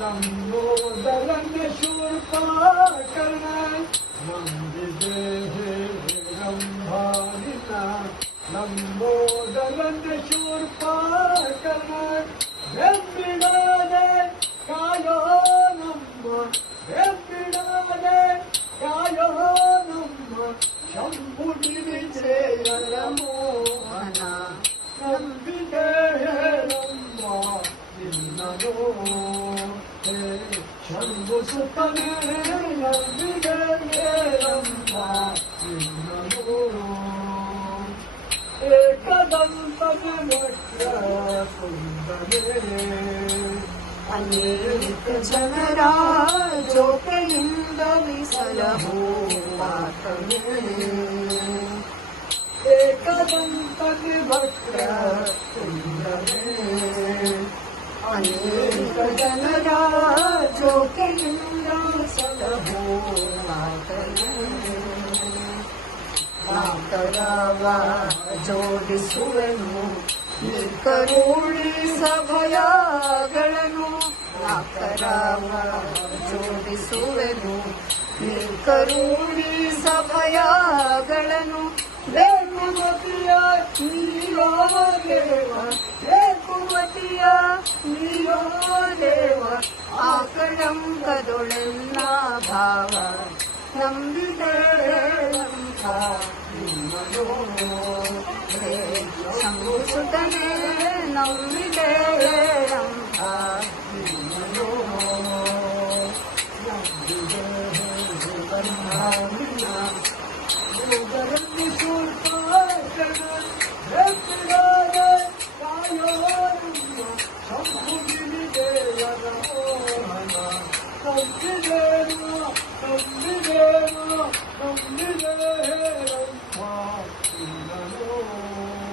लंबोदरन शूर्पा कर्ण नंदिदे रंभारिना लंबोदरन शूर्पा कर्ण वेंबिडादे कायो नम्म वेंबिडादे कायो नम्म शंभुनि विजय मोहना नंदिदे रंभा ನಿನ್ನೋ ಹೇ ಶಂಭು ಸುತನೇ ನಂಬಿದೆ ರಮ್ಮ ನಿನ್ನೋ ಏಕದಂತನೆ ವಕ್ರ ಕುಂದನೆ ಅನೇಕ ಜನರ ಜೋಕೆಯಿಂದ ವಿಸಲಹೋ ಆತನೇ ಏಕದಂತನೆ ವಕ್ರ ಕುಂದನೆ ಅನೇಕ ಜನರ ಜೋಕೆಯಿಂದ ಸಲಹೋ ಆತನೇ ಮಾತರವ ಜೋಡಿಸುವೆನು ಈ ಕರುಣಿ ಸಭಯಗಳನ್ನು ಮಾತರವ ಜೋಡಿಸುವೆನು ಈ ಕರುಣಿ ಸಭಯಗಳನ್ನು ಬೇಕುಮತಿಯ ನೀರೋ ದೇವ ಬೇಕುಮತಿಯ ನೀರೋ ದೇವ ಆಕಳಂಕದೊಳೆನ್ನ ಭಾವ ನಂಬಿದೆ ಸಂಭೂಸುತ್ತನೆ ನಂಬಿದೆ ರಂಭ Come